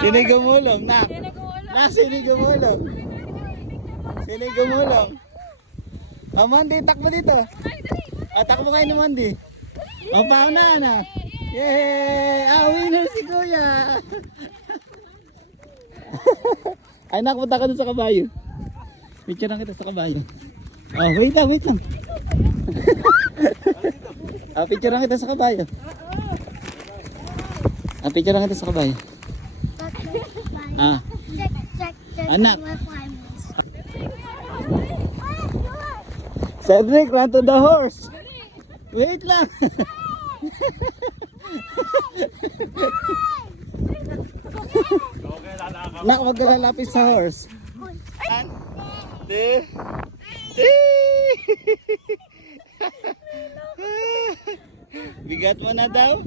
Sino gumulong? Nak. Sino gumulong? Sino gumulong? Oh, Mandy, takbo dito. Takbo kayo ni Mandy. Oh, pauna na. Yay! Winner si Kuya. Ay, nakapunta ka dun sa kabayo. Picture lang kita sa kabayo. Oh, wait lang. Picture lang kita sa kabayo. Picture lang kita sa kabayo. Anak. Cedric, run to the horse. Wait lang. Nak, huwag ka lalapit sa horse. Bigat mo na daw.